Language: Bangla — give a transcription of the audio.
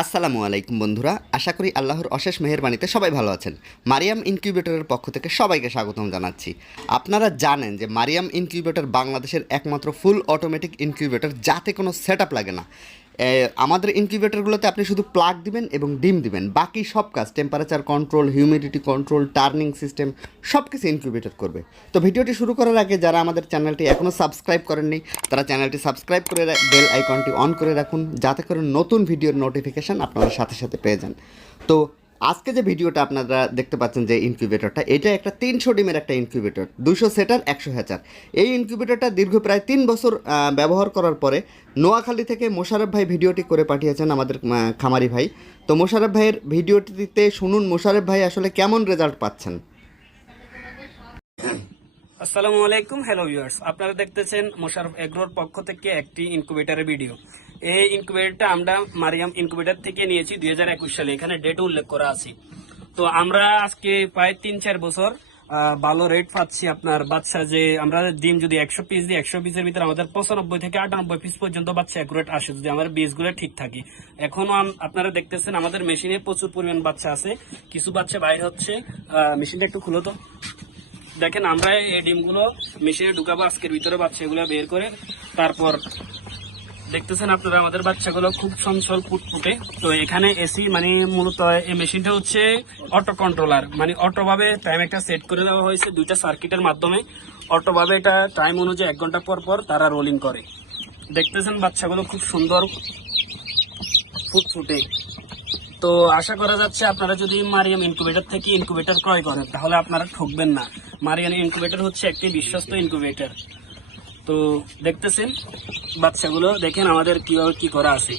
আসসালামু আলাইকুম বন্ধুরা, আশা করি আল্লাহর অশেষ মেহরবানিতে সবাই ভালো আছেন। মারিয়াম ইনকিউবেটরের পক্ষ থেকে সবাইকে স্বাগতম জানাচ্ছি। আপনারা জানেন যে মারিয়াম ইনকিউবেটর বাংলাদেশের একমাত্র ফুল অটোমেটিক ইনকিউবেটর, যাতে কোনো সেট লাগে না। আমাদের ইনকিউবেটরগুলোতে আপনি শুধু প্লাগ দিবেন এবং ডিম দিবেন। বাকি সব কাজ temperature control humidity control turning system সব কিছু ইনকিউবেটর করবে। তো ভিডিওটি শুরু করার আগে যারা আমাদের চ্যানেলটি এখনও সাবস্ক্রাইব করেননি, তারা চ্যানেলটি সাবস্ক্রাইব করে বেল আইকনটি অন করে রাখুন, যাতে করে নতুন ভিডিওর নোটিফিকেশান আপনারা সাথে সাথে পেয়ে যান। তো আজকে যে ভিডিওটা আপনারা দেখতে পাচ্ছেন যে ইনকিউবেটরটা এটা একটা তিনশো ডিমের একটা ইনকিউবেটর দুশো সেটার, একশো হ্যাচার এই ইনকিউবেটরটা দীর্ঘ প্রায় তিন বছর ব্যবহার করার পরে নোয়াখালী থেকে মোশারফ ভাই ভিডিওটি করে পাঠিয়েছেন আমাদের খামারি ভাই। তো মোশারফ ভাইয়ের ভিডিওটিতে শুনুন মোশারফ ভাই আসলে কেমন রেজাল্ট পাচ্ছেন? আসসালামু আলাইকুম হ্যালো ভিউয়ার্স আপনারা দেখতেছেন মোশারফ এগ্রোর পক্ষ থেকে একটি ইনকুবেটরের ভিডিও এই ইনকুবেটরটা আমরা মারিয়াম ইনকুবেটর থেকে নিয়েছি দুই হাজার একুশ সালে। এখানে ডেট উল্লেখ করা আছে। তো আমরা আজকে প্রায় তিন চার বছর ভালো রেট পাচ্ছি আপনার বাচ্চা যে আমরা ডিম যদি একশো পিস দিই, একশো পিসের ভিতরে আমাদের পঁচানব্বই থেকে আটানব্বই পিস পর্যন্ত বাচ্চা অ্যাকুরেট আসে যদি আমাদের বীজগুলো ঠিক থাকে। এখনও আপনারা দেখতেছেন আমাদের মেশিনে প্রচুর পরিমাণ বাচ্চা আছে। কিছু বাচ্চা বাইরে হচ্ছে। মেশিনটা একটু খুলো তো। দেখেন, আমরা এই ডিমগুলো মেশিনে ঢুকাবো, আজকের ভিতরে বাচ্চাগুলো বের করে তারপর দেখতেছেন আপনারা, আমাদের বাচ্চাগুলো খুব চঞ্চল, ফুটফুটে। তো এখানে এসি মানে মূলত এই মেশিনটা হচ্ছে অটো কন্ট্রোলার। মানে অটো ভাবে টাইম একটা সেট করে দেওয়া হয়েছে দুইটা সার্কিটের মাধ্যমে। অটো ভাবে এটা টাইম অনুযায়ী এক ঘণ্টা পর পর তারা রোলিং করে। দেখতেছেন বাচ্চাগুলো খুব সুন্দর, ফুটফুটে। তো আশা করা যাচ্ছে আপনারা যদি মারিয়াম ইনকুবেটর থেকে ইনকুবেটর ক্রয় করেন, তাহলে আপনারা ঠকবেন না। মারিয়াম ইনকুবেটর হচ্ছে একটি বিশ্বস্ত ইনকুবেটর তো দেখতেছেন বাচ্চাগুলো দেখেন আমাদের কীভাবে কি করা আছে।